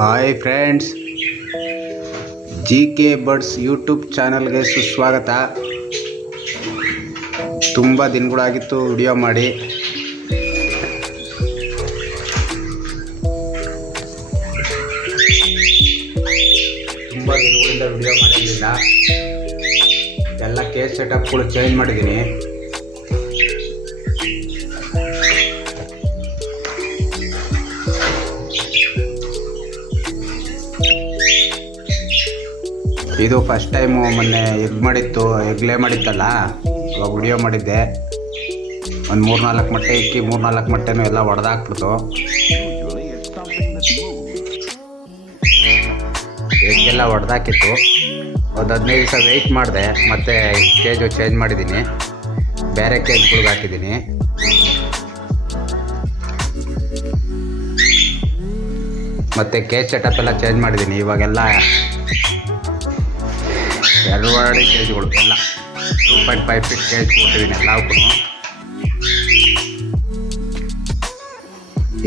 Hi friends G K birds YouTube ಚಾನಲ್ಗೆ ಸುಸ್ವಾಗತ. ತುಂಬ ದಿನಗಳಾಗಿತ್ತು ವಿಡಿಯೋ ಮಾಡಿ. ತುಂಬ ದಿನಗಳಿಂದ ವಿಡಿಯೋ ಮಾಡಿರಲಿಲ್ಲ. ಎಲ್ಲ ಕೇಸ್ ಸೆಟಪ್ಗಳು ಚೇಂಜ್ ಮಾಡಿದ್ದೀನಿ. ಇದು ಫಸ್ಟ್ ಟೈಮು ಮೊನ್ನೆ ಎಗ್ ಮಾಡಿತ್ತು, ಎಗ್ಲೇ ಮಾಡಿತ್ತಲ್ಲ? ಇವಾಗ ವಿಡಿಯೋ ಮಾಡಿದ್ದೆ. ಒಂದು ಮೂರು ನಾಲ್ಕು ಮೊಟ್ಟೆ ಇಕ್ಕಿ ಮೂರು ನಾಲ್ಕು ಮೊಟ್ಟೆನೂ ಎಲ್ಲ ಒಡೆದಾಕ್ಬಿಡ್ತು. ಎಗ್ಗೆಲ್ಲ ಒಡೆದಾಕಿತ್ತು. ಒಂದು ಹದಿನೈದು ದಿವಸ ವೆಯ್ಟ್ ಮಾಡಿದೆ, ಮತ್ತು ಕೇಜು ಚೇಂಜ್ ಮಾಡಿದ್ದೀನಿ. ಬೇರೆ ಕೇಜ್ಗಳಿಗೆ ಹಾಕಿದ್ದೀನಿ. ಮತ್ತು ಕೇಜ್ ಸೆಟಪ್ ಎಲ್ಲ ಚೇಂಜ್ ಮಾಡಿದ್ದೀನಿ. ಇವಾಗೆಲ್ಲ ಎರಡೂವರೆ ಕೆ ಜಿಗಳು ಎಲ್ಲ two point five six K G ಕೊಟ್ಟಿದ್ದೀನಿ ಕೂಡ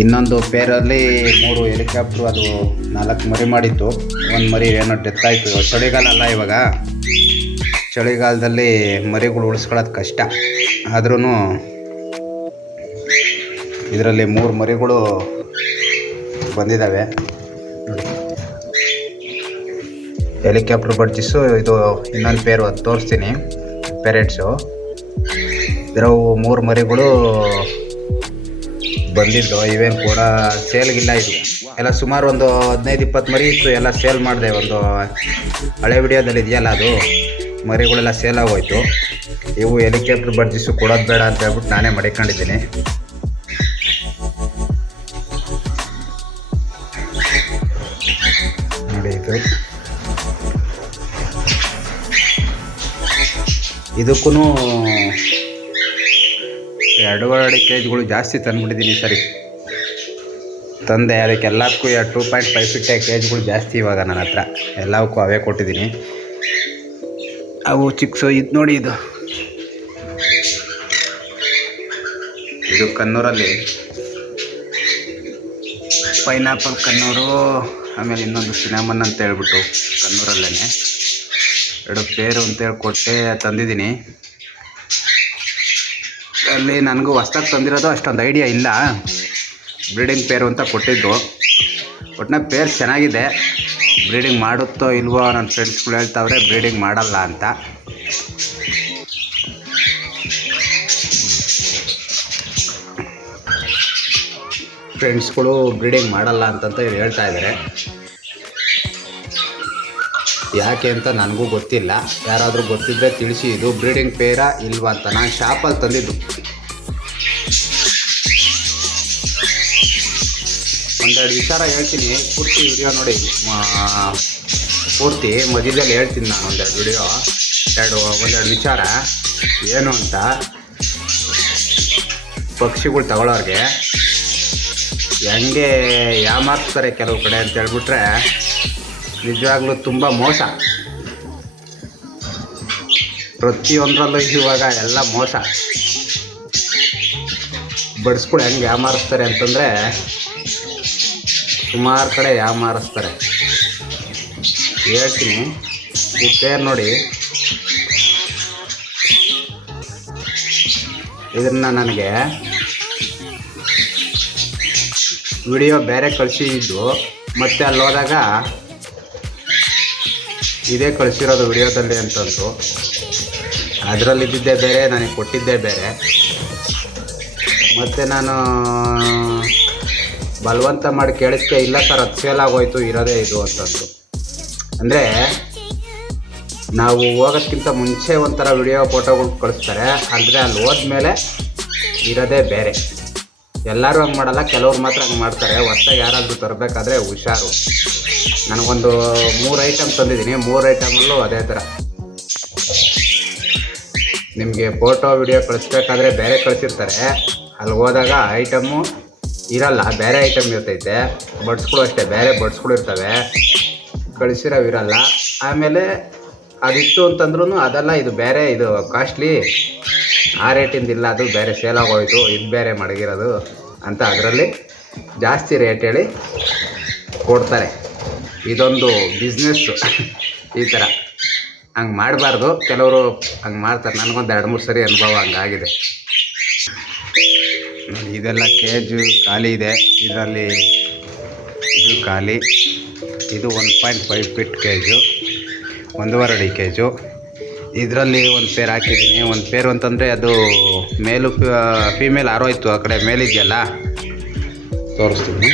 ಇನ್ನೊಂದು ಪೇರಲ್ಲಿ ಮೂರು ಹೆಲಿಕಾಪ್ಟ್ರು, ಅದು ನಾಲ್ಕು ಮರಿ ಮಾಡಿತ್ತು. ಒಂದು ಮರಿ ಏನೋ ಡೆತ್ ಆಯಿತು. ಚಳಿಗಾಲ ಅಲ್ಲ ಇವಾಗ. ಚಳಿಗಾಲದಲ್ಲಿ ಮರಿಗಳು ಉಳಿಸ್ಕೊಳ್ಳೋದು ಕಷ್ಟ. ಆದ್ರೂ ಇದರಲ್ಲಿ ಮೂರು ಮರಿಗಳು ಬಂದಿದ್ದಾವೆ. ಹೆಲಿಕಾಪ್ಟರ್ ಬಡ್ಜಿಸು ಇದು ಇನ್ನೊಂದು ಪೇರು ಅದು ತೋರಿಸ್ತೀನಿ ಪೆರೆಟ್ಸು ಇದರವು ಮೂರು ಮರಿಗಳು ಬಂದಿದ್ದು, ಇವೇನು ಕೂಡ ಸೇಲ್ಗಿಲ್ಲ ಇದು. ಎಲ್ಲ ಸುಮಾರು ಒಂದು ಹದಿನೈದು ಇಪ್ಪತ್ತು ಮರಿ ಇತ್ತು, ಎಲ್ಲ ಸೇಲ್ ಮಾಡಿದೆ. ಒಂದು ಹಳೆ ವಿಡಿಯೋದಲ್ಲಿ ಇದೆಯಲ್ಲ ಅದು? ಮರಿಗಳೆಲ್ಲ ಸೇಲ್ ಆಗೋಯ್ತು. ಇವು ಹೆಲಿಕಾಪ್ಟರ್ ಬರ್ಜಿಸು ಕೊಡೋದು ಬೇಡ ಅಂತ ಹೇಳ್ಬಿಟ್ಟು ನಾನೇ ಮಡಿಕೊಂಡಿದ್ದೀನಿ. ಇದಕ್ಕೂ ಎರಡೂವರೆ ಕೆ ಜಿಗಳು ಜಾಸ್ತಿ ತಂದುಬಿಟ್ಟಿದ್ದೀನಿ ಸರಿ. ತಂದೆ, ಅದಕ್ಕೆ ಎಲ್ಲದಕ್ಕೂ ಎರಡು two point five fifty K ಜಿಗಳು ಜಾಸ್ತಿ ಇವಾಗ ನನ್ನ ಹತ್ರ. ಎಲ್ಲವಕ್ಕೂ ಅವೇ ಕೊಟ್ಟಿದ್ದೀನಿ. ಅವು ಚಿಕ್ಸು ಇದು ನೋಡಿ ಇದು. ಇದು ಕನ್ನೂರಲ್ಲಿ ಪೈನಾಪಲ್ ಕನ್ನೂರು ಆಮೇಲೆ ಇನ್ನೊಂದು ಸಿನಿಮನ್ ಅಂತ ಹೇಳ್ಬಿಟ್ಟು ಕನ್ನೂರಲ್ಲೇ ಎರಡು ಪೇರು ಅಂತೇಳಿ ಕೊಟ್ಟೆ ತಂದಿದ್ದೀನಿ. ಅಲ್ಲಿ ನನಗೂ ಹೊಸ್ದಾಗಿ ತಂದಿರೋದು ಅಷ್ಟೊಂದು ಐಡಿಯಾ ಇಲ್ಲ. ಬ್ರೀಡಿಂಗ್ ಪೇರು ಅಂತ ಕೊಟ್ಟಿದ್ದು. ಒಟ್ಟಿನ ಪೇರ್ ಚೆನ್ನಾಗಿದೆ. ಬ್ರೀಡಿಂಗ್ ಮಾಡುತ್ತೋ ಇಲ್ವೋ ನನ್ನ ಫ್ರೆಂಡ್ಸ್ಗಳು ಹೇಳ್ತಾವ್ರೆ ಬ್ರೀಡಿಂಗ್ ಮಾಡಲ್ಲ ಅಂತ. ಫ್ರೆಂಡ್ಸ್ಗಳು ಬ್ರೀಡಿಂಗ್ ಮಾಡಲ್ಲ ಅಂತಂತ ಹೇಳ್ತಾ ಇದ್ದಾರೆ ಯಾಕೆ ಅಂತ ನನಗೂ ಗೊತ್ತಿಲ್ಲ. ಯಾರಾದರೂ ಗೊತ್ತಿದ್ದರೆ ತಿಳಿಸಿ, ಇದು ಬ್ರೀಡಿಂಗ್ ಪೇರಾ ಇಲ್ವಾ ಅಂತ ನಾನು ಶಾಪಲ್ಲಿ ತಂದಿದ್ದು. ಒಂದೆರಡು ವಿಚಾರ ಹೇಳ್ತೀನಿ. ಪೂರ್ತಿ ವಿಡಿಯೋ ನೋಡಿ. ಪೂರ್ತಿ ಮಧ್ಯದಲ್ಲಿ ಹೇಳ್ತೀನಿ ನಾನು ಒಂದೆರಡು ವಿಡಿಯೋ ಎರಡು, ಒಂದೆರಡು ವಿಚಾರ. ಏನು ಅಂತ? ಪಕ್ಷಿಗಳು ತಗೊಳ್ಳೋರಿಗೆ ಹೆಂಗೆ ಯಾಮಾರ್ತಾರೆ ಕೆಲವು ಕಡೆ ಅಂತ ಹೇಳ್ಬಿಟ್ರೆ ನಿಜವಾಗ್ಲೂ ತುಂಬ ಮೋಸ. ಪ್ರತಿಯೊಂದರಲ್ಲೂ ಇವಾಗ ಎಲ್ಲ ಮೋಸ. ಬಡ್ಸ್ಗಳು ಹೆಂಗೆ ಯಾಮಾರಿಸ್ತಾರೆ ಅಂತಂದರೆ ಸುಮಾರು ಕಡೆ ಯಾಮಾರಿಸ್ತಾರೆ ಹೇಳ್ತೀನಿ, ಈ ಪೇರ್ ನೋಡಿ. ಇದನ್ನು ನನಗೆ ವಿಡಿಯೋ ಬೇರೆ ಕಳಿಸಿದ್ದು, ಮತ್ತೆ ಅಲ್ಲಿ ಹೋದಾಗ ಇದೇ ಕಳಿಸಿರೋದು ವಿಡಿಯೋದಲ್ಲಿ ಅಂತಂದು ಅದರಲ್ಲಿದ್ದಿದ್ದೇ ಬೇರೆ, ನನಗೆ ಕೊಟ್ಟಿದ್ದೇ ಬೇರೆ. ಮತ್ತು ನಾನು, ಬಲವಂತ ಮಾಡಿ ಕೇಳಿಸ್ಕೆ ಇಲ್ಲ ಸರ್ ಅದು ಸೇಲ್ ಆಗೋಯ್ತು, ಇರೋದೇ ಇದು ಅಂತಂದು ಅಂದರೆ, ನಾವು ಹೋಗೋದ್ಕಿಂತ ಮುಂಚೆ ಒಂಥರ ವಿಡಿಯೋ, ಫೋಟೋಗಳು ಕಳಿಸ್ತಾರೆ. ಅಂದರೆ ಅಲ್ಲಿ ಹೋದ್ಮೇಲೆ ಇರೋದೇ ಬೇರೆ. ಎಲ್ಲರೂ ಹಂಗೆ ಮಾಡಲ್ಲ, ಕೆಲವ್ರು ಮಾತ್ರ ಹಂಗೆ ಮಾಡ್ತಾರೆ. ಹೊಸ್ದಾಗಿ ಯಾರಾದರೂ ತರಬೇಕಾದ್ರೆ ಹುಷಾರು. ನನಗೊಂದು ಮೂರು ಐಟಮ್ ತಂದಿದ್ದೀನಿ. ಮೂರು ಐಟಮಲ್ಲೂ ಅದೇ ಥರ ನಿಮಗೆ ಫೋಟೋ ವಿಡಿಯೋ ಕಳಿಸ್ಬೇಕಾದ್ರೆ ಬೇರೆ ಕಳಿಸಿರ್ತಾರೆ. ಅಲ್ಲಿ ಹೋದಾಗ ಐಟಮು ಇರಲ್ಲ, ಬೇರೆ ಐಟಮ್ ಇರ್ತೈತೆ. ಬಡ್ಸ್ಗಳು ಅಷ್ಟೇ, ಬೇರೆ ಬಡ್ಸ್ಗಳು ಇರ್ತವೆ. ಕಳಿಸಿರೋವು ಇರಲ್ಲ. ಆಮೇಲೆ ಅದಿತ್ತು ಅಂತಂದ್ರೂ ಅದೆಲ್ಲ ಇದು ಬೇರೆ, ಇದು ಕಾಸ್ಟ್ಲಿ ಆ ರೇಟಿಂದ ಇಲ್ಲ, ಅದು ಬೇರೆ ಸೇಲ್ ಆಗೋಯ್ತು, ಇದು ಬೇರೆ ಮಡಗಿರೋದು ಅಂತ ಅದರಲ್ಲಿ ಜಾಸ್ತಿ ರೇಟ್ ಹೇಳಿ ಕೊಡ್ತಾರೆ. ಇದೊಂದು ಬಿಸ್ನೆಸ್ಸು ಈ ಥರ ಹಂಗೆ ಮಾಡಬಾರ್ದು. ಕೆಲವರು ಹಂಗೆ ಮಾಡ್ತಾರೆ. ನನಗೊಂದು ಎರಡು ಮೂರು ಸರಿ ಅನುಭವ ಹಂಗಾಗಿದೆ. ನೋಡಿ, ಇದೆಲ್ಲ ಕೇಜು ಖಾಲಿ ಇದೆ. ಇದರಲ್ಲಿ ಇದು ಖಾಲಿ. ಇದು ಒನ್ ಪಾಯಿಂಟ್ ಫೈವ್ ಫಿಟ್ ಕೇಜು ಒಂದೂವರೆ ಅಡಿ ಕೇಜು ಇದರಲ್ಲಿ ಒಂದು ಪೇರ್ ಹಾಕಿದ್ದೀನಿ. ಒಂದು ಪೇರು ಅಂತಂದರೆ ಅದು ಮೇಲು ಫೀಮೇಲ್ ಆರೋಯ್ತು ಆ ಕಡೆ ಮೇಲಿದೆಯಲ್ಲ? ತೋರಿಸ್ತೀನಿ.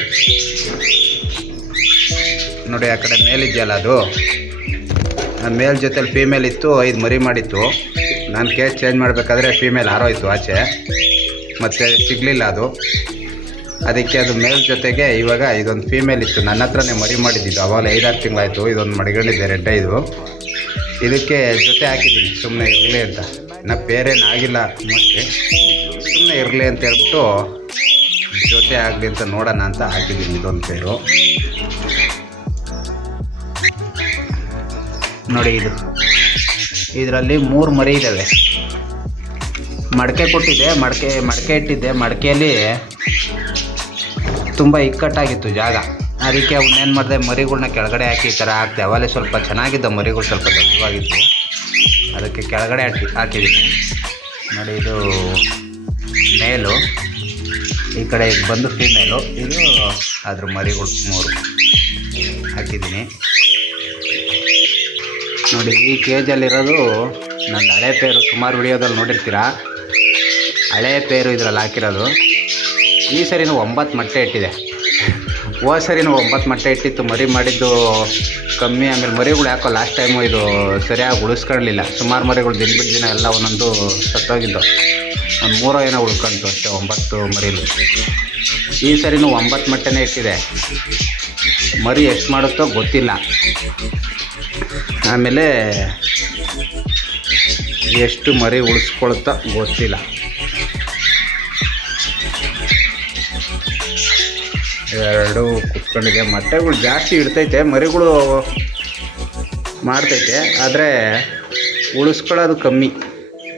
ನೋಡಿ, ಆ ಕಡೆ ಮೇಲಿದೆಯಲ್ಲ ಅದು? ನಾನು ಮೇಲ್ ಜೊತೆಲಿ ಫೀಮೇಲ್ ಇತ್ತು, ಐದು ಮರಿ ಮಾಡಿತ್ತು. ನಾನು ಕೇಸ್ ಚೇಂಜ್ ಮಾಡಬೇಕಾದ್ರೆ ಫೀಮೇಲ್ ಹಾರೋಯ್ತು ಆಚೆ. ಮತ್ತು ಸಿಗಲಿಲ್ಲ ಅದು. ಅದಕ್ಕೆ ಅದು ಮೇಲ್ ಜೊತೆಗೆ ಇವಾಗ ಇದೊಂದು ಫೀಮೇಲ್ ಇತ್ತು. ನನ್ನ ಹತ್ರನೇ ಮರಿ ಮಾಡಿದ್ದಿದ್ದು. ಅವಾಗ ಐದಾರು ತಿಂಗಳಾಯಿತು. ಇದೊಂದು ಮಡಿಗಳಿದೆ ರೆಡ್ಡ ಇದು ಇದಕ್ಕೆ ಜೊತೆ ಹಾಕಿದ್ದೀನಿ. ಸುಮ್ಮನೆ ಇರಲಿ ಅಂತ. ಇನ್ನು ಬೇರೇನು ಆಗಿಲ್ಲ ಮತ್ತೆ. ಸುಮ್ಮನೆ ಇರಲಿ ಅಂತ ಹೇಳ್ಬಿಟ್ಟು ಜೊತೆ ಆಗಲಿ ಅಂತ ನೋಡೋಣ ಅಂತ ಹಾಕಿದ್ದೀನಿ ಇದೊಂದು ಪೇರು ನೋಡಿ ಇದು. ಇದರಲ್ಲಿ ಮೂರು ಮರಿ ಇದ್ದಾವೆ ಮಡಕೆ ಕೊಟ್ಟಿದ್ದೆ, ಮಡಕೆ ಮಡಕೆ ಇಟ್ಟಿದ್ದೆ. ಮಡಕೆಯಲ್ಲಿ ತುಂಬ ಇಕ್ಕಟ್ಟಾಗಿತ್ತು ಜಾಗ. ಅದಕ್ಕೆ ಅವನ್ನೇನು ಮಾಡಿದೆ, ಮರಿಗಳ್ನ ಕೆಳಗಡೆ ಹಾಕಿ ಈ ಥರ ಹಾಕ್ತೆ ಅವಲ್ಲೇ ಸ್ವಲ್ಪ ಚೆನ್ನಾಗಿದ್ದ ಮರಿಗಳು ಸ್ವಲ್ಪ ದೊಡ್ಡವಾಗಿತ್ತು. ಅದಕ್ಕೆ ಕೆಳಗಡೆ ಹಾಕಿ, ಹಾಕಿದ್ದೀನಿ. ನೋಡಿ ಇದು ಮೇಲು. ಈ ಕಡೆ ಇದು ಬಂದು ಫೀಮೇಲು. ಇದು ಅದ್ರ ಮರಿಗಳು ಮೂರು. ಹಾಕಿದ್ದೀನಿ. ನೋಡಿ, ಈ ಕೇಜಲ್ಲಿರೋದು ನನ್ನ ಹಳೆ ಪೇರು, ಸುಮಾರು ವಿಡಿಯೋದಲ್ಲಿ ನೋಡಿರ್ತೀರ? ಹಳೆ ಪೇರು ಇದರಲ್ಲಿ ಹಾಕಿರೋದು. ಈ ಸರಿನೂ ಒಂಬತ್ತು ಮೊಟ್ಟೆ ಇಟ್ಟಿದೆ. ಹೋದ ಸರಿನೂ ಒಂಬತ್ತು ಮೊಟ್ಟೆ ಇಟ್ಟಿತ್ತು, ಮರಿ ಮಾಡಿದ್ದು ಕಮ್ಮಿ, ಆಮೇಲೆ ಮರಿಗಳು ಯಾಕೋ ಲಾಸ್ಟ್ ಟೈಮು ಇದು ಸರಿಯಾಗಿ ಉಳಿಸ್ಕೊಳ್ಳಲಿಲ್ಲ ಸುಮಾರು ಮರಿಗಳು ದಿನ ಬಿಟ್ಟು ದಿನ ಎಲ್ಲ ಒಂದೊಂದು ಸತ್ತೋಗಿದ್ದು. ಒಂದು ಮೂರೋ ಏನೋ ಉಳ್ಕೊಂತು ಅಷ್ಟೇ, ಒಂಬತ್ತು ಮರಿಲಿ. ಈ ಸರಿನೂ ಒಂಬತ್ತು ಮೊಟ್ಟೆನೇ ಇಟ್ಟಿದೆ. ಮರಿ ಎಷ್ಟು ಮಾಡುತ್ತೋ ಗೊತ್ತಿಲ್ಲ. ಆಮೇಲೆ ಎಷ್ಟು ಮರಿ ಉಳಿಸ್ಕೊಳ್ತಾ ಗೊತ್ತಿಲ್ಲ. ಎರಡು ಕುತ್ಕೊಂಡಿದೆ. ಮೊಟ್ಟೆಗಳು ಜಾಸ್ತಿ ಇಡ್ತೈತೆ ಮರಿಗಳು ಮಾಡ್ತೈತೆ, ಆದರೆ ಉಳಿಸ್ಕೊಳ್ಳೋದು ಕಮ್ಮಿ.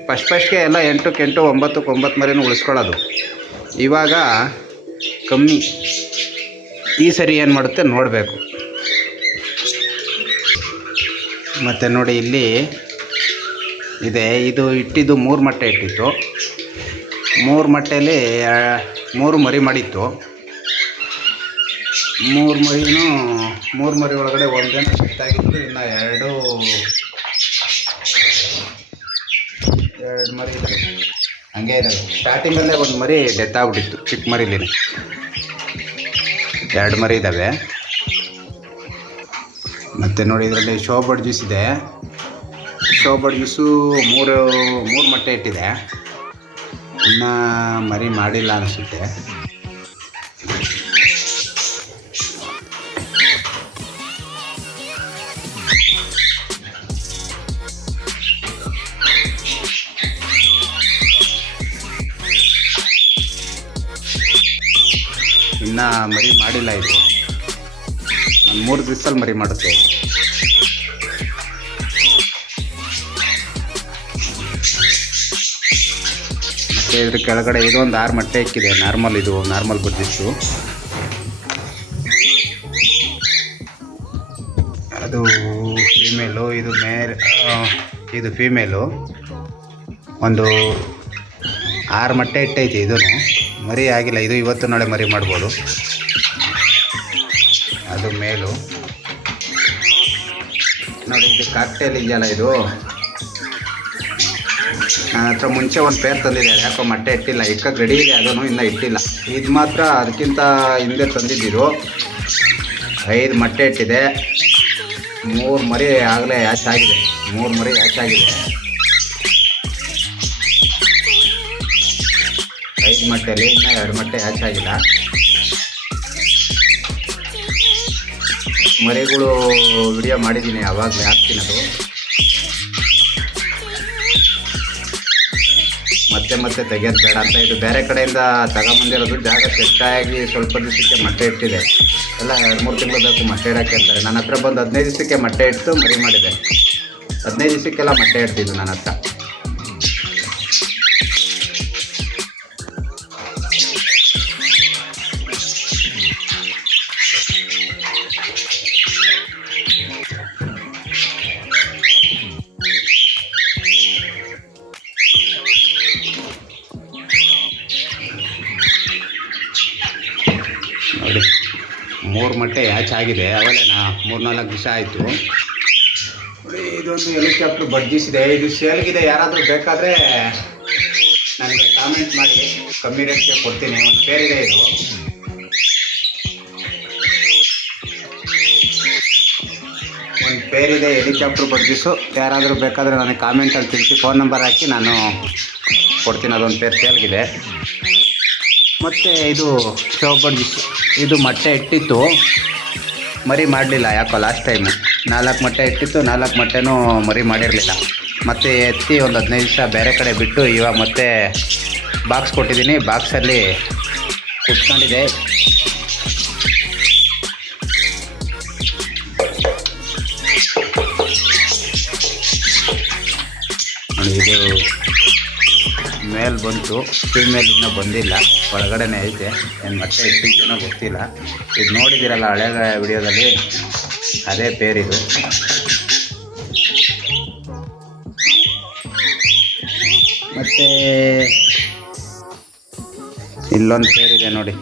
ಫಸ್ಟ್ ಫಸ್ಟ್ಗೆ ಎಲ್ಲ ಎಂಟಕ್ಕೆ ಎಂಟು ಒಂಬತ್ತಕ್ಕೆ ಒಂಬತ್ತು ಮರಿನೂ ಉಳಿಸ್ಕೊಳ್ಳೋದು. ಇವಾಗ ಕಮ್ಮಿ. ಈ ಸರಿ ಏನು ಮಾಡುತ್ತೆ ನೋಡಬೇಕು. ಮತ್ತು ನೋಡಿ ಇಲ್ಲಿ ಇದೆ. ಇದು ಇಟ್ಟಿದ್ದು ಮೂರು ಮೊಟ್ಟೆ ಇಟ್ಟಿತ್ತು. ಮೂರು ಮೊಟ್ಟೆಯಲ್ಲಿ ಮೂರು ಮರಿ ಮಾಡಿತ್ತು. ಮೂರು ಮರಿನೂ, ಮೂರು ಮರಿ ಒಳಗಡೆ ಒಂದೇ ಸಿಟ್ಟಾಗಿತ್ತು ಇನ್ನು ಎರಡು ಎರಡು ಮರಿ ಇದ್ದಾವೆ. ಹಂಗೆ ಇದ್ದಾವೆ ಸ್ಟಾರ್ಟಿಂಗಲ್ಲೇ ಒಂದು ಮರಿ ಡೆತ್ ಆಗ್ಬಿಟ್ಟಿತ್ತು. ಚಿಕ್ಕ ಮರಿಲಿ ಎರಡು ಮರಿ ಇದ್ದಾವೆ. ಮತ್ತು ನೋಡಿ ಇದರಲ್ಲಿ ಶೋಬಡ್ ಜ್ಯೂಸ್ ಇದೆ. ಶೋಬಡ್ ಜ್ಯೂಸು ಮೂರು ಮೂರು ಮೊಟ್ಟೆ ಇಟ್ಟಿದೆ. ಇನ್ನು ಮರಿ ಮಾಡಿಲ್ಲ ಅನಿಸುತ್ತೆ. ಇನ್ನು ಮರಿ ಮಾಡಿಲ್ಲ ಇದು. ಮೂರು ದಿವಸದಲ್ಲಿ ಮರಿ ಮಾಡುತ್ತೆ. ಮತ್ತೆ ಇದ್ರ ಕೆಳಗಡೆ ಇದೊಂದು ಆರು ಮೊಟ್ಟೆ ಇಕ್ಕಿದೆ. ನಾರ್ಮಲ್ ಇದು, ನಾರ್ಮಲ್ ಬುದ್ಧಿಸ್ಟು ಅದು ಫೀಮೇಲು ಇದು ಮೇಲ್ ಇದು ಫೀಮೇಲು ಒಂದು ಆರು ಮೊಟ್ಟೆ ಇಟ್ಟೈತಿ ಇದೂ ಮರಿ ಆಗಿಲ್ಲ, ಇದು ಇವತ್ತು ನಾಳೆ ಮರಿ ಮಾಡ್ಬೋದು. ಮೇಲು. ನೋಡಿ, ಇದು ಕಾಕ್ಟೇಲ್ ಇದೆಯಲ್ಲ ಇದು. ನನ್ನ ಹತ್ರ ಮುಂಚೆ ಒಂದು ಪೇರ್ ತಂದಿದ್ದಾರೆ. ಯಾಕೋ ಮೊಟ್ಟೆ ಇಟ್ಟಿಲ್ಲ. ಇಕ್ಕಕ್ಕೆ ರೆಡಿ ಇದೆ. ಅದನ್ನು ಇನ್ನೂ ಇಟ್ಟಿಲ್ಲ. ಇದು ಮಾತ್ರ ಅದಕ್ಕಿಂತ ಹಿಂದೆ ತಂದಿದ್ದಿದ್ರು ಐದು ಮೊಟ್ಟೆ ಇಟ್ಟಿದೆ. ಮೂರು ಮರಿ ಆಗಲೇ ಹ್ಯಾಚ್ ಆಗಿದೆ. ಮೂರು ಮರಿ ಹ್ಯಾಚ್ ಆಗಿದೆ. ಐದು ಮೊಟ್ಟೆಯಲ್ಲಿ ಇನ್ನೂ ಎರಡು ಮೊಟ್ಟೆ ಹ್ಯಾಚ್ ಆಗಿಲ್ಲ. ಮರಿಗಳು ವಿಡಿಯೋ ಮಾಡಿದ್ದೀನಿ ಆವಾಗಲೇ ಅದು ಮತ್ತೆ ಮತ್ತೆ ತೆಗೆಯೋದು ಬೇಡ ಅಂತ ಇದು ಬೇರೆ ಕಡೆಯಿಂದ ತಗೊಂಬಂದಿರೋದು. ಜಾಗ ಸೆಟ್ಟಾಗಿ ಸ್ವಲ್ಪ ದಿವಸಕ್ಕೆ ಮೊಟ್ಟೆ ಇಟ್ಟಿದೆ. ಎಲ್ಲ ಎರಡು ಮೂರು ತಿಂಗಳು ಬೇಕು, ಮೊಟ್ಟೆ ಇಡೋಕ್ಕೆ ಅಂತಾರೆ. ನನ್ನ ಹತ್ರ ಬಂದು ಹದಿನೈದು ದಿವಸಕ್ಕೆ ಮೊಟ್ಟೆ ಇಟ್ಟು ಮರಿ ಮಾಡಿದೆ. ಹದಿನೈದು ದಿವಸಕ್ಕೆಲ್ಲ ಮೊಟ್ಟೆ ಇಡ್ತಿದ್ದು ನನ್ನ ಹತ್ರ. ಮೂರು ಮೊಟ್ಟೆ ಆಗಿದೆ. ಅವಲೇನಾ ಮೂರು ನಾಲ್ಕು ದಿವಸ ಆಯಿತು. ಇದೊಂದು ಹೆಲಿಕಾಪ್ಟರ್ ಬಡ್ಜಿಸಿದೆ ಇದು ಸೇಲ್ಗಿದೆ ಯಾರಾದರೂ ಬೇಕಾದರೆ ನನಗೆ ಕಾಮೆಂಟ್ ಮಾಡಿ. ಕಮ್ಮಿ ರೇಟ್ಗೆ ಕೊಡ್ತೀನಿ. ಒಂದು ಪೇರಿದೆ ಇದು ಒಂದು ಪೇರಿದೆ ಹೆಲಿಕಾಪ್ಟರ್ ಬಡ್ಜಿಸು ಯಾರಾದರೂ ಬೇಕಾದರೆ ನನಗೆ ಕಾಮೆಂಟಲ್ಲಿ ತಿಳಿಸಿ ಫೋನ್ ನಂಬರ್ ಹಾಕಿ ನಾನು ಕೊಡ್ತೀನಿ. ಅದೊಂದು ಪೇರ್ ಸೇಲ್ಗಿದೆ ಮತ್ತು ಇದು ಬಡ್ಜಿಸು ಇದು ಮೊಟ್ಟೆ ಇಟ್ಟಿತ್ತು. ಮರಿ ಮಾಡಲಿಲ್ಲ ಯಾಕೋ ಲಾಸ್ಟ್ ಟೈಮು ನಾಲ್ಕು ಮೊಟ್ಟೆ ಇಟ್ಟಿತ್ತು, ನಾಲ್ಕು ಮೊಟ್ಟೆನೂ ಮರಿ ಮಾಡಿರಲಿಲ್ಲ. ಮತ್ತು ಎತ್ತಿ ಒಂದು ಹದಿನೈದು ದಿವಸ ಬೇರೆ ಕಡೆ ಬಿಟ್ಟು ಇವಾಗ ಮತ್ತೆ ಬಾಕ್ಸ್ ಕೊಟ್ಟಿದ್ದೀನಿ ಬಾಕ್ಸಲ್ಲಿ ಕುತ್ಕೊಂಡಿದೆ. ಇದು ಮೇಲ್ ಬಂತು ಫೀಮೇಲ್ ಇನ್ನೂ ಬಂದಿಲ್ಲ, ಒಳಗಡೆನೆ ಐತೆ, ಏನು ಮತ್ತೆ ಇಟ್ಟಿದ್ದೇನೋ ಗೊತ್ತಿಲ್ಲ. ಇದು ನೋಡಿದ್ದೀರಲ್ಲ ಹಳೆ ವಿಡಿಯೋದಲ್ಲಿ? ಅದೇ ಪೇರಿದು. ಮತ್ತೆ ಇಲ್ಲೊಂದು ಪೇರಿದೆ ನೋಡಿ.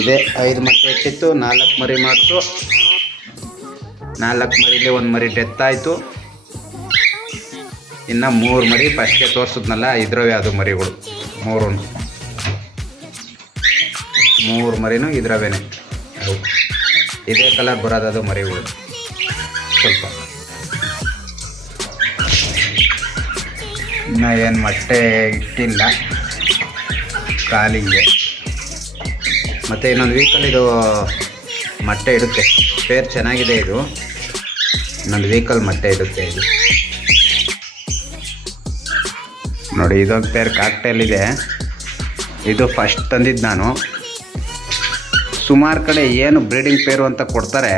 ಇದೆ, ಐದು ಮೊಟ್ಟೆ ಇಟ್ಟಿತ್ತು ನಾಲ್ಕು ಮರಿ ಮಾಡ್ತು ನಾಲ್ಕು ಮರಿಲಿ ಒಂದು ಮರಿ ಡೆತ್ ಆಯಿತು. ಇನ್ನು ಮೂರು ಮರಿ ಫಸ್ಟ್ಗೆ ತೋರಿಸಿದ್ನಲ್ಲ, ಇದ್ರವೇ ಅದು ಮರಿಗಳು. ಮೂರು. ಮೂರು ಮರಿನೂ ಇದ್ರವೇನೆ. ಇದೇ ಕಲರ್ ಬರೋದದು ಮರಿಗಳು. ಸ್ವಲ್ಪ. ಇನ್ನು ಏನು ಮೊಟ್ಟೆ ಇಟ್ಟಿಲ್ಲ. ಕಾಲಿಗೆ. ಮತ್ತು ಇನ್ನೊಂದು ವೀಕಲ್ಲಿ ಇದು ಮೊಟ್ಟೆ ಇಡುತ್ತೆ. ಪೇರ್ ಚೆನ್ನಾಗಿದೆ ಇದು. ಇನ್ನೊಂದು ವೀಕಲ್ ಮೊಟ್ಟೆ ಇಡುತ್ತೆ ಇದು. ನೋಡಿ, ಇದೊಂದು ಪೇರ್ ಕಾಕ್ಟೇಲ್ ಇದೆ. ಇದು ಫಸ್ಟ್ ತಂದಿದ್ದು ನಾನು. ಸುಮಾರು ಕಡೆ ಏನು ಬ್ರೀಡಿಂಗ್ ಪೇರು ಅಂತ ಕೊಡ್ತಾರೆ.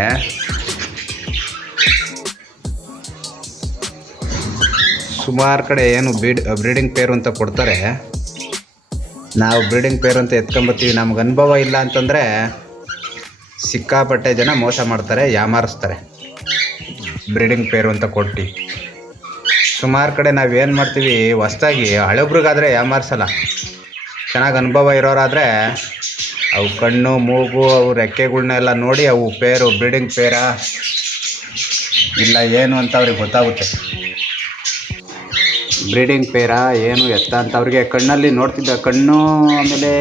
ಸುಮಾರು ಕಡೆ ಏನು ಬ್ರೀಡ್ ಬ್ರೀಡಿಂಗ್ ಪೇರು ಅಂತ ಕೊಡ್ತಾರೆ. ನಾವು ಬ್ರೀಡಿಂಗ್ ಪೇರು ಅಂತ ಎತ್ಕೊಂಬತ್ತೀವಿ. ನಮ್ಗೆ ಅನುಭವ ಇಲ್ಲ ಅಂತಂದರೆ ಸಿಕ್ಕಾಪಟ್ಟೆ ಜನ ಮೋಸ ಮಾಡ್ತಾರೆ, ಯಾಮಾರಿಸ್ತಾರೆ. ಬ್ರೀಡಿಂಗ್ ಪೇರು ಅಂತ ಕೊಟ್ಟು. ಸುಮಾರು ಕಡೆ ನಾವು ಏನು ಮಾಡ್ತೀವಿ, ಹೊಸ್ದಾಗಿ ಹಳಬ್ರಿಗಾದರೆ ಯಾಮಾರಿಸಲ್ಲ. ಚೆನ್ನಾಗಿ ಅನುಭವ ಇರೋರಾದರೆ ಅವು ಕಣ್ಣು, ಮೂಗು, ಅವು ರೆಕ್ಕೆಗಳನ್ನೆಲ್ಲ ನೋಡಿ ಅವು ಪೇರು, ಬ್ರೀಡಿಂಗ್ ಪೇರ, ಇಲ್ಲ ಏನು ಅಂತ ಅವ್ರಿಗೆ ಗೊತ್ತಾಗುತ್ತೆ. ಬ್ರೀಡಿಂಗ್ ಪೇರ ಏನು ಎತ್ತ ಅಂತ ಅವ್ರಿಗೆ ಕಣ್ಣಲ್ಲಿ ನೋಡ್ತಿದ್ದ ಕಣ್ಣು, ಆಮೇಲೆ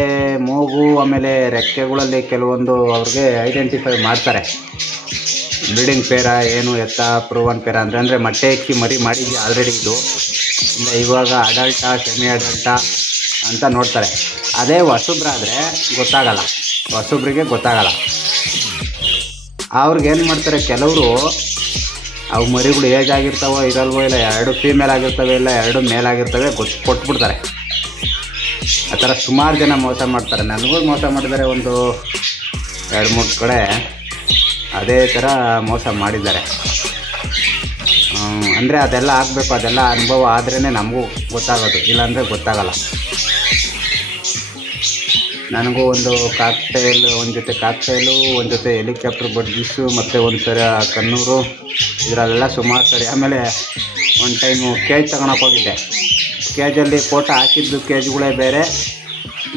ಮೂಗು, ಆಮೇಲೆ ರೆಕ್ಕೆಗಳಲ್ಲಿ ಕೆಲವೊಂದು ಅವ್ರಿಗೆ ಐಡೆಂಟಿಫೈ ಮಾಡ್ತಾರೆ. ಬ್ರೀಡಿಂಗ್ ಪೇರ, ಏನು ಎತ್ತ ಪ್ರೂವನ್ ಪೇರ ಅಂದರೆ ಅಂದರೆ ಮೊಟ್ಟೆ ಇಕ್ಕಿ ಮರಿ ಮಾಡಿದ್ವಿ ಆಲ್ರೆಡಿ ಇದು. ಇಲ್ಲ ಇವಾಗ ಅಡಲ್ಟಾ ಸೆಮಿ ಅಡಲ್ಟಾ ಅಂತ ನೋಡ್ತಾರೆ. ಅದೇ ಹೊಸಬ್ರಾದರೆ ಗೊತ್ತಾಗಲ್ಲ. ಹೊಸಬ್ರಿಗೆ ಗೊತ್ತಾಗಲ್ಲ. ಅವ್ರಿಗೆ ಏನು ಮಾಡ್ತಾರೆ, ಕೆಲವರು ಅವು ಮರಿಗಳು ಏಜ್ ಆಗಿರ್ತಾವೋ ಇರಲ್ವೋ ಇಲ್ಲ, ಎರಡು ಫೀಮೇಲ್ ಆಗಿರ್ತವೆ ಇಲ್ಲ, ಎರಡು ಮೇಲ್ ಆಗಿರ್ತವೆ ಗೊತ್ತು ಕೊಟ್ಬಿಡ್ತಾರೆ. ಆ ಥರ ಸುಮಾರು ಜನ ಮೋಸ ಮಾಡ್ತಾರೆ. ನನಗೂ ಮೋಸ ಮಾಡಿದ್ದಾರೆ ಒಂದು ಎರಡು ಮೂರು ಕಡೆ. ಅದೇ ಥರ ಮೋಸ ಮಾಡಿದ್ದಾರೆ. ಅಂದರೆ ಅದೆಲ್ಲ ಆಗಬೇಕು, ಅದೆಲ್ಲ ಅನುಭವ ಆದ್ರೇ ನಮಗೂ ಗೊತ್ತಾಗೋದು, ಇಲ್ಲಾಂದರೆ ಗೊತ್ತಾಗಲ್ಲ. ನನಗೂ ಒಂದು ಕಾಕ್ಟೈಲ್ ಒಂದು ಜೊತೆ ಕಾಕ್ಟೈಲು ಒಂದು ಜೊತೆ ಹೆಲಿಕಾಪ್ಟರ್ ಬಡ್ಜಿಸು ಮತ್ತು ಒಂದು ಸರಿ ಕಣ್ಣೂರು, ಇದರಲ್ಲೆಲ್ಲ ಸುಮಾರು ಸರಿ. ಆಮೇಲೆ ಒಂದು ಟೈಮು ಕೇಜ್ ತಗೊಳಕ್ಕೆ ಹೋಗಿದ್ದೆ. ಕೇಜಲ್ಲಿ ಫೋಟೋ ಹಾಕಿದ್ದು ಕೇಜ್ಗಳೇ ಬೇರೆ,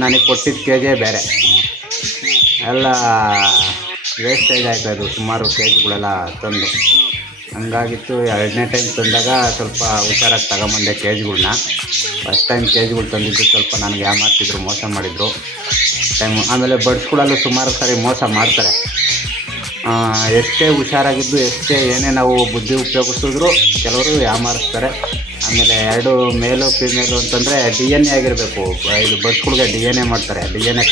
ನನಗೆ ಕೊಟ್ಟಿದ್ದ ಕೇಜೇ ಬೇರೆ. ಎಲ್ಲ ವೇಸ್ಟೇಜ್ ಆಯಿತು ಅದು. ಸುಮಾರು ಕೇಕ್ಗಳೆಲ್ಲ ತಂದು. ಹಂಗಾಗಿತ್ತು ಎರಡನೇ ಟೈಮ್ ತಂದಾಗ ಸ್ವಲ್ಪ ಹುಷಾರಾಗಿ ತಗೊಂಬಂದೆ ಕೇಜ್ಗಳನ್ನ ಫಸ್ಟ್ ಟೈಮ್ ಕೇಜ್ಗಳು ತಂದಿದ್ದು ಸ್ವಲ್ಪ ನನಗೆ ಯಾಮಾರ್ತಿದ್ರು ಮೋಸ ಮಾಡಿದರು. ಟೈಮ್ ಆಮೇಲೆ ಬಡ್ಸ್ಗಳಲ್ಲೂ ಸುಮಾರು ಸಾರಿ ಮೋಸ ಮಾಡ್ತಾರೆ. ಎಷ್ಟೇ ಹುಷಾರಾಗಿದ್ದು, ಎಷ್ಟೇ ಏನೇ ನಾವು ಬುದ್ಧಿ ಉಪಯೋಗಿಸಿದ್ರು ಕೆಲವರು ಯಾಮಾರಿಸ್ತಾರೆ ಆಮೇಲೆ ಎರಡು ಮೇಲು ಫಿಮೇಲು ಅಂತಂದರೆ ಡಿ ಎನ್ ಎ ಆಗಿರಬೇಕು. ಇದು ಬಡ್ಸ್ಗಳ್ಗೆ ಡಿ ಎನ್ ಎ ಮಾಡ್ತಾರೆ. ಡಿ ಎನ್ ಎ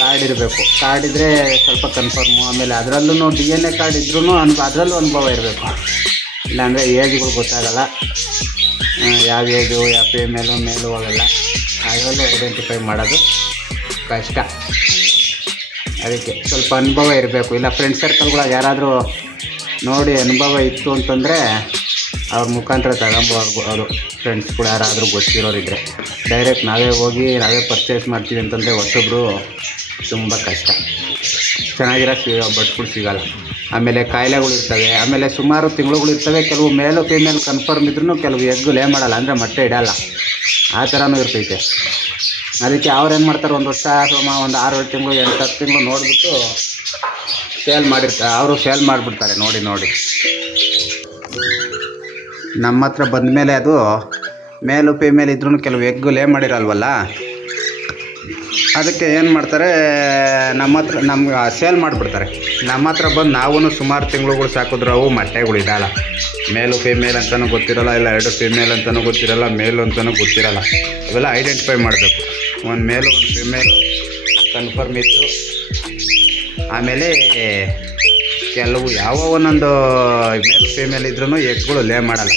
ಕಾರ್ಡ್ ಇರಬೇಕು. ಕಾರ್ಡ್ ಇದ್ದರೆ ಸ್ವಲ್ಪ ಕನ್ಫರ್ಮು ಆಮೇಲೆ ಅದರಲ್ಲೂ ಡಿ ಎನ್ ಎ ಕಾರ್ಡ್ ಇದ್ರೂ ಅನುಭವ ಅದರಲ್ಲೂ ಅನುಭವ ಇರಬೇಕು. ಇಲ್ಲಾಂದರೆ ಏಜ್ಗಳು ಗೊತ್ತಾಗಲ್ಲ. ಯಾವ ಏಜು ಯಾವ ಮೇಲೂ ಮೇಲೂ ಹೋಗೋಲ್ಲ. ಅದರಲ್ಲೂ ಐಡೆಂಟಿಫೈ ಮಾಡೋದು ಕಷ್ಟ. ಅದಕ್ಕೆ ಸ್ವಲ್ಪ ಅನುಭವ ಇರಬೇಕು. ಇಲ್ಲ ಫ್ರೆಂಡ್ ಸರ್ಕಲ್ಗಳಾಗ ಯಾರಾದರೂ ನೋಡಿ ಅನುಭವ ಇತ್ತು ಅಂತಂದರೆ ಅವ್ರ ಮುಖಾಂತರ ತಗೊಂಬೋದು ಅವರು ಫ್ರೆಂಡ್ಸ್ ಕೂಡ ಯಾರಾದರೂ ಗೊತ್ತಿರೋರಿದ್ರೆ. ಡೈರೆಕ್ಟ್ ನಾವೇ ಹೋಗಿ ನಾವೇ ಪರ್ಚೇಸ್ ಮಾಡ್ತೀವಿ ಅಂತಂದರೆ ಹೊಸಬ್ರು ತುಂಬ ಕಷ್ಟ. ಚೆನ್ನಾಗಿರೋ ಸಿ ಬಟ್ಗಳು ಸಿಗಲ್ಲ. ಆಮೇಲೆ ಕಾಯಿಲೆಗಳು ಇರ್ತವೆ. ಆಮೇಲೆ ಸುಮಾರು ತಿಂಗಳುಗಳು ಇರ್ತವೆ. ಕೆಲವು ಮೇಲು ಫೀಮೇಲ್ ಕನ್ಫರ್ಮ್ ಇದ್ರೂ ಕೆಲವು ಎಗ್ಗು ಲೇ ಮಾಡಲ್ಲ. ಅಂದರೆ ಮೊಟ್ಟೆ ಇಡಲ್ಲ. ಆ ಥರನೂ ಇರ್ತೈತೆ. ಅದಕ್ಕೆ ಅವ್ರು ಏನು ಮಾಡ್ತಾರೆ? ಒಂದು ವರ್ಷ ಅಥವಾ ಒಂದು ಆರು ಏಳು ತಿಂಗಳು, ಎಂಟು, ಹತ್ತು ತಿಂಗಳು ನೋಡಿಬಿಟ್ಟು ಸೇಲ್ ಮಾಡಿರ್ತಾರೆ ಅವರು ಸೇಲ್ ಮಾಡಿಬಿಡ್ತಾರೆ ನೋಡಿ ನೋಡಿ. ನಮ್ಮ ಹತ್ರ ಬಂದ ಮೇಲೆ ಅದು ಮೇಲು ಫೀಮೇಲ್ ಇದ್ರೂ ಕೆಲವು ಎಗ್ಗು ಲೇ ಮಾಡಿರಲ್ವಲ್ಲ? ಅದಕ್ಕೆ ಏನು ಮಾಡ್ತಾರೆ, ನಮ್ಮ ಹತ್ರ ನಮ್ಗೆ ಸೇಲ್ ಮಾಡಿಬಿಡ್ತಾರೆ. ನಮ್ಮ ಹತ್ರ ಬಂದು ನಾವೂ ಸುಮಾರು ತಿಂಗಳುಗಳು ಸಾಕಿದ್ರು ಅವು ಮೊಟ್ಟೆಗಳು ಇಡಲ್ಲ. ಮೇಲು ಫಿಮೇಲ್ ಅಂತಲೂ ಗೊತ್ತಿರಲ್ಲ, ಇಲ್ಲ ಎರಡು ಫಿಮೇಲ್ ಅಂತಲೂ ಗೊತ್ತಿರಲ್ಲ, ಮೇಲು ಅಂತಲೂ ಗೊತ್ತಿರಲ್ಲ. ಅವೆಲ್ಲ ಐಡೆಂಟಿಫೈ ಮಾಡಬೇಕು. ಒಂದು ಮೇಲು, ಒಂದು ಫಿಮೇಲು ಕನ್ಫರ್ಮ್ ಇತ್ತು. ಆಮೇಲೆ ಕೆಲವು ಯಾವ ಒಂದೊಂದು ಮೇಲ್ ಫಿಮೇಲ್ ಇದ್ರೂ ಎಗ್ಗಳು ಲೇ ಮಾಡಲ್ಲ.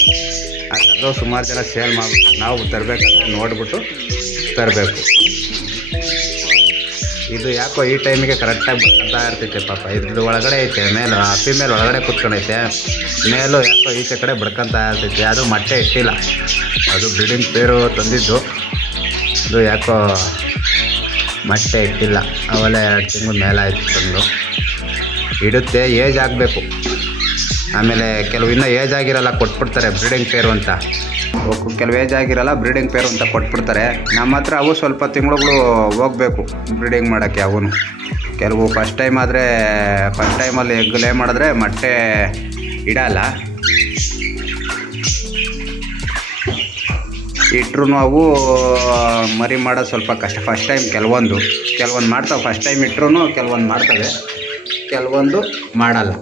ಅದು ಸುಮಾರು ಜನ ಸೇಲ್ ಮಾಡ್ಬಿಟ್ಟು ನಾವು ತರಬೇಕಾದ್ರೆ ನೋಡಿಬಿಟ್ಟು ತರಬೇಕು. ಇದು ಯಾಕೋ ಈ ಟೈಮಿಗೆ ಕರೆಕ್ಟಾಗಿ ಬರ್ತಾ ಇರ್ತೈತೆ ಪಾಪ. ಇದ್ರ ಒಳಗಡೆ ಐತೆ, ಮೇಲೆ, ಆ ಫಿಮೇಲ್ ಒಳಗಡೆ ಕುತ್ಕೊಂಡೈತೆ. ಮೇಲೂ ಯಾಕೋ ಈಚೆ ಕಡೆ ಬಡ್ಕೊಂತ ಇರ್ತೈತೆ. ಅದು ಮೊಟ್ಟೆ ಇಟ್ಟಿಲ್ಲ. ಅದು ಬ್ರೀಡಿಂಗ್ ಪೇರು ತಂದಿದ್ದು. ಇದು ಯಾಕೋ ಮೊಟ್ಟೆ ಇಟ್ಟಿಲ್ಲ. ಆಮೇಲೆ ಎರಡು ತಿಂಗಳು ಆಯ್ತು ತಂದು. ಇಡುತ್ತೆ, ಏಜ್ ಆಗಬೇಕು. ಆಮೇಲೆ ಕೆಲವು ಇನ್ನೂ ಏಜ್ ಆಗಿರಲ್ಲ, ಕೊಟ್ಬಿಡ್ತಾರೆ ಬ್ರೀಡಿಂಗ್ ಪೇರು ಅಂತ. ಕೆಲವು ಏಜ್ ಆಗಿರಲ್ಲ ಬ್ರೀಡಿಂಗ್ ಪೇರು ಅಂತ ಕೊಟ್ಬಿಡ್ತಾರೆ. ನಮ್ಮ ಹತ್ರ ಅವು ಸ್ವಲ್ಪ ತಿಂಗಳುಗಳು ಹೋಗಬೇಕು ಬ್ರೀಡಿಂಗ್ ಮಾಡೋಕ್ಕೆ ಅವೂ ಕೆಲವು ಫಸ್ಟ್ ಟೈಮ್ ಆದರೆ ಫಸ್ಟ್ ಟೈಮಲ್ಲಿ ಎಗ್ ಲೇ ಮಾಡಿದ್ರೆ ಮೊಟ್ಟೆ ಇಡಲ್ಲ. ಇಟ್ಟರು ಅವು, ಮರಿ ಮಾಡೋದು ಸ್ವಲ್ಪ ಕಷ್ಟ. ಫಸ್ಟ್ ಟೈಮ್ ಕೆಲವೊಂದು. ಕೆಲವೊಂದು ಮಾಡ್ತಾವೆ. ಫಸ್ಟ್ ಟೈಮ್ ಇಟ್ಟರೂ ಕೆಲವೊಂದು ಮಾಡ್ತವೆ. ಕೆಲವೊಂದು ಮಾಡಲ್ಲ.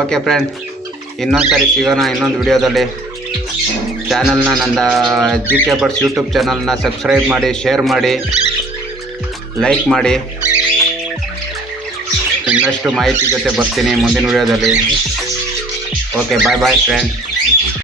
ಓಕೆ ಫ್ರೆಂಡ್ ಇನ್ನೊಂದು ಸರಿ ಸಿಗೋಣ ಇನ್ನೊಂದು ವಿಡಿಯೋದಲ್ಲಿ. ಚಾನಲ್ನ ನನ್ನ ಜಿ ಕೆ ಬರ್ಡ್ಸ್ ಯೂಟ್ಯೂಬ್ ಚಾನಲ್ನ ಸಬ್ಸ್ಕ್ರೈಬ್ ಮಾಡಿ ಶೇರ್ ಮಾಡಿ ಲೈಕ್ ಮಾಡಿ. ಇನ್ನಷ್ಟು ಮಾಹಿತಿ ಜೊತೆ ಬರ್ತೀನಿ ಮುಂದಿನ ವಿಡಿಯೋದಲ್ಲಿ. Okay bye boy friend